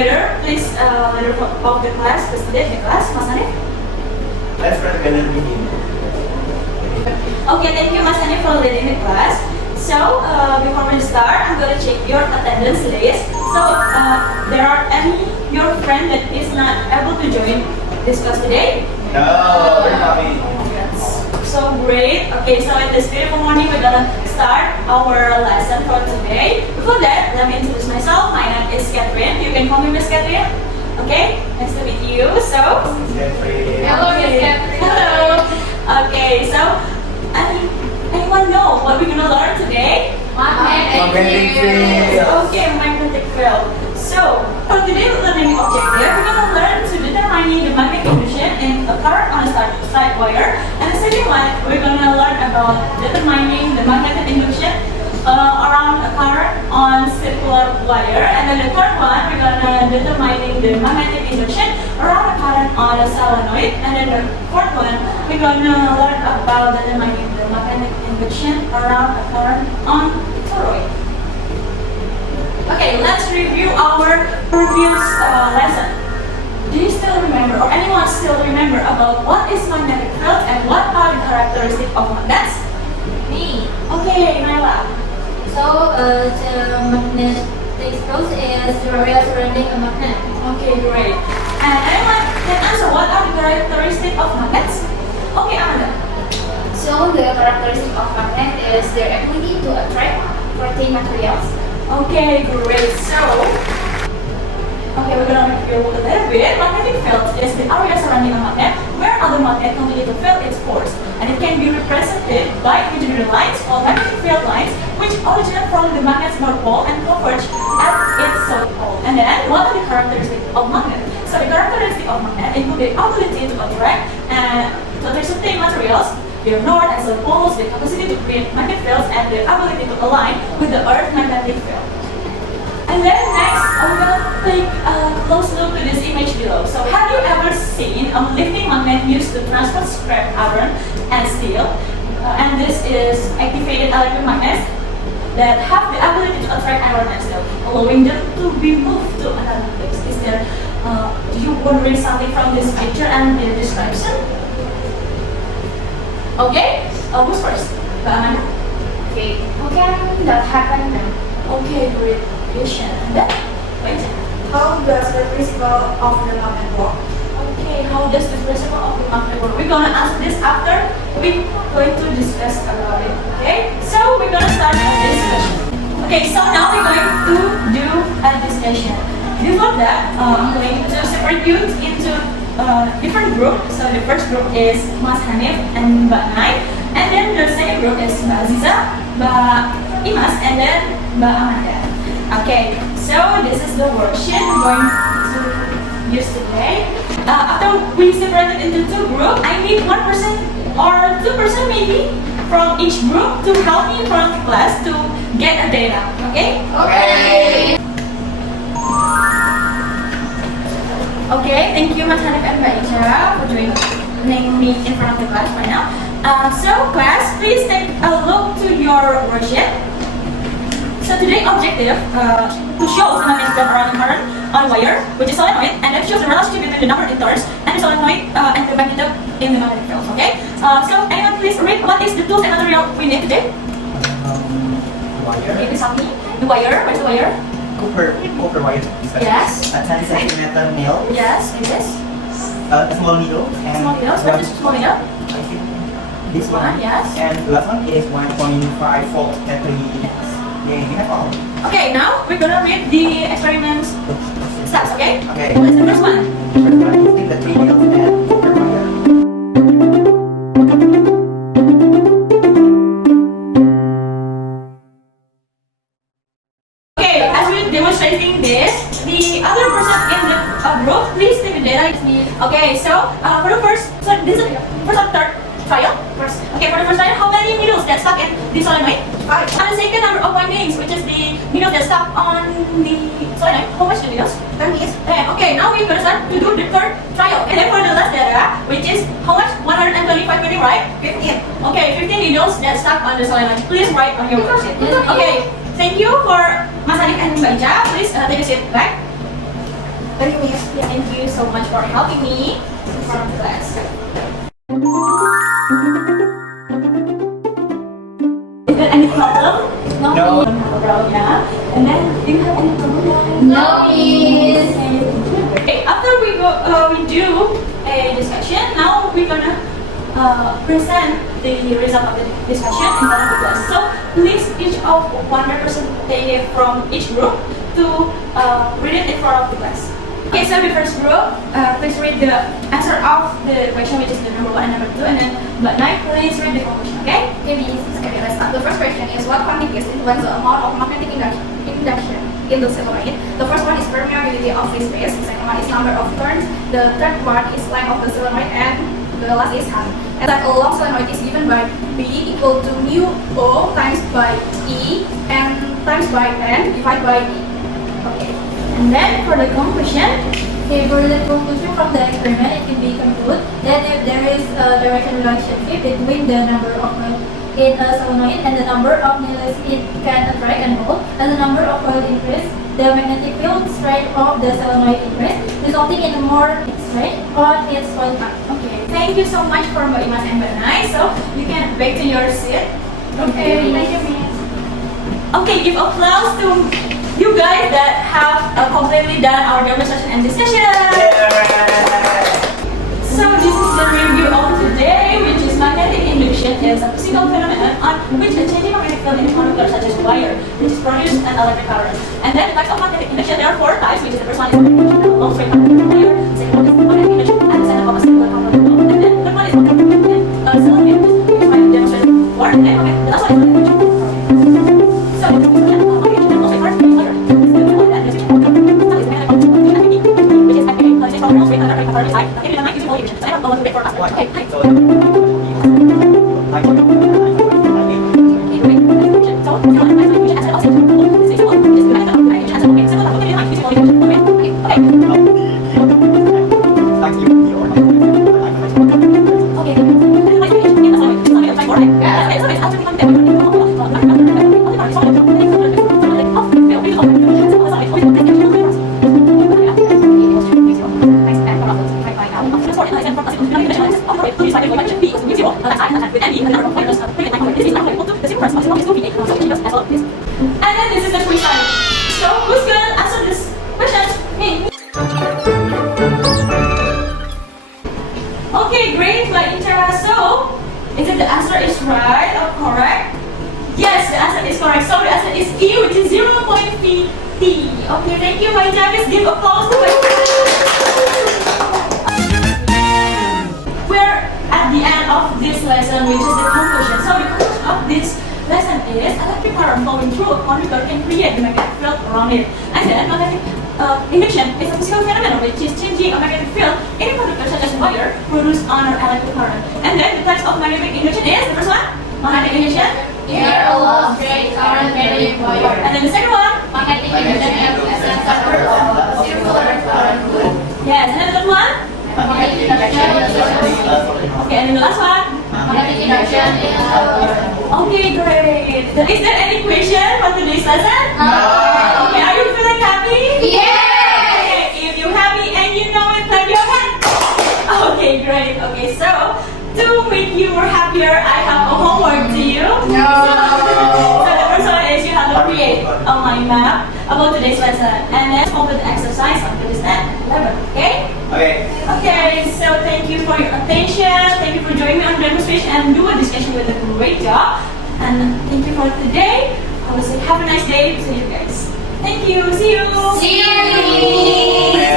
together, please, leader of the class, the student in the class, Mas Hanif. Let's start together meeting. Okay, thank you, Mas Hanif, for leading the class. So, before we start, I'm going to check your attendance list. So, there are any your friend that is not able to join this class today? No, we're coming. That's so great. Okay, so in this beautiful morning, we're gonna start our lesson for today. Before that, let me introduce myself. My name is Catherine. You can call me Miss Catherine. Okay, nice to meet you. So, Hello, Miss Catherine. hello. Okay, so anyone know what we're gonna learn today? Magnetic field. Okay, magnetic field. So, for today's learning objective, we're gonna learn to determining the magnetic induction in a current on a straight wire. And the second one, we're gonna learn about determining the magnetic induction around a current on circular wire. And then the third one, we're gonna determining the magnetic induction around a current on a solenoid. And then the fourth one, we're gonna learn about determining the magnetic induction around a current on toroid. Okay, let's review our previous lesson. Do you still remember, or anyone still remember about what is magnetic field and what are the characteristics of magnets? Me. Okay, Naila. So, the magnetic field is the area surrounding a magnet. Okay, great. And anyone can answer what are the characteristics of magnets? Okay, Amanda. So, the characteristic of magnet is their ability to attract protein materials. Okay, great. So, we're gonna review a little bit. Magnetic field is the area surrounding a magnet where other magnet continue to feel its force, and it can be represented by imaginary lines or magnetic field lines, which originate from the magnet's north pole and converge at its south pole. And then, what are the characteristics of magnet? So, the characteristics of magnet include the ability to attract certain materials, their north and south poles, the capacity to create magnetic fields, and the ability to align with the Earth's magnetic field. And then next, I'm gonna take a close look at this image below. So, have you ever seen a lifting magnet used to transport scrap iron and steel? And this is activated electromagnets that have the ability to attract iron and steel, allowing them to be moved to another place. Is there? Do you want to read something from this picture and the description? Okay, who's first? Mbak Amanda? Okay, how can that happen then? Okay, great question. Then, wait. How does the principle of the magnet work? Okay, how does the principle of the magnet work? We're gonna answer this after we're going to discuss about it. Okay, so we're gonna start a discussion. Okay, so now we're going to do a discussion. Before that, I'm going to separate you into different groups. So the first group is Mas Hanif and Mbak Nai, and then the second group is Mbak Aziza, Mbak Imas, and then Mbak Amanda. Okay, so this is the worksheet we're going to use today. After we separated into two groups, I need one person or 2% maybe from each group to help me from class to get a data. Okay? Okay. Okay, thank you Mas Hanif and Mbak Ija for joining me in front of the class right now. So class, please take a look to your worksheet. So today's objective to show the magnetic around current on wire, which is solenoid, and then shows the relationship between the number in turns and the solenoid and the magnetic in the magnetic field. Okay. So anyone please read what is the tools and material we need today? Wire. It is something. The wire. Where's the wire? Copper wire. Yes. A 10 centimeter nail. Yes, it is. A small needle. And Small needles. What is small needle? I think this one. Yes. And the last one is 1.5 volt battery. Yes. Yeah, you have all. Okay, now we're gonna read the experiment steps. Okay. Okay. What's the first one? First one, using the 3 needles and copper wire. Okay, as we're demonstrating this, the other person in the group, please take the data. Okay, so for the first, so this is first or third trial. First. Okay, for the first trial, how many needles get stuck in the solenoid? 5. And the second number of windings, which is the needles that stuck on the solenoid. How much the needles? 10 is Okay, now we're gonna start to do the third trial. And then for the last data, which is how much? 125 winding, right? 15. Okay, 15 needles that stuck on the solenoid. Please write on your worksheet. Okay, thank you for Mas Hanif and Mbak Ija. Please take a seat back. Thank you, Miss. Yeah, thank you so much for helping me from class. Is there any problem? No. problem, yeah. And then, do you have any problem? No, Miss. Okay, after we do a discussion, now we're gonna present the result of the discussion in front of the class. So please each of one representative from each group to read it in front of the class. Okay, so the first group, please read the answer of the question, which is the number 1 and number 2, and then Mbak Nai, please read the conclusion, okay? Okay, Miss. Okay, let's start. The first question is what quantities influence the amount of magnetic induction in the solenoid? The first one is permeability of free space. The second one is number of turns. The third one is length of the solenoid, and the last is height. And that a long solenoid is given by B equal to mu O times by E and times by N divided by D. Okay. And then for the conclusion, Okay, for the conclusion from the experiment, it can be concluded that if there is a direct relationship between the number of coils in a solenoid and the number of needles it can attract and hold, as the number of coils increase, the magnetic field strength of the solenoid increase, resulting in a more strength on its coil path. okay, thank you so much for Mbak Imas and Mbak Nai. So you can back to your seat. Okay, thank you, Miss. Okay, give applause to you guys that have completely done our demonstration and discussion. So this is the review of today, which is magnetic induction is a physical phenomenon on which a changing magnetic field in a conductor such as wire, which is produced an electric current. And then the types of magnetic induction, there are 4 types, which is the first one is magnetic induction, long straight magnetic wire, second one is magnetic induction at the center of a singular component, and then the third one is magnetic induction cylinder, which is my demonstration before, and then the last one is magnetic induction. So this is magnetic induction, long straight magnetic wire. And then this is the quiz time. So who's gonna answer this questions? Me. Okay, great, Mbak Intera. So, is it the answer is right or correct? Yes, the answer is correct. So the answer is E, which is 0.50. Okay, thank you, Mbak Intera. Please give applause to Mbak Intera. We're at the end of this lesson, which is the conclusion. So the conclusion of this lesson is electric current flowing through a conductor can create the magnetic field around it. And then magnetic induction is a physical phenomenon which is changing a magnetic field in a conductor such as wire produced on an electric current. And then the types of magnetic induction is the first one, magnetic induction. Here a long straight current magnetic wire. And then the second one, Magnetic induction at the center of a circular current loop. yes. And then the third one, Magnetic induction okay. And then the last one. magnetic induction in a Okay, great. Is there any question for today's lesson? Okay, are you feeling happy? Yes! Okay, if you're happy and you know it, clap your hands. Okay, great. Okay, so to make you more happier, I have a homework to you. No. So the first one is you have to create a mind map about today's lesson, and then complete the exercise on page 10, 11. Okay? Okay. Okay, so thank you for your attention. Thank you for joining me on the demonstration and do a discussion with a great job. And thank you for today. I will say have a nice day to you guys. Thank you. See you. See you.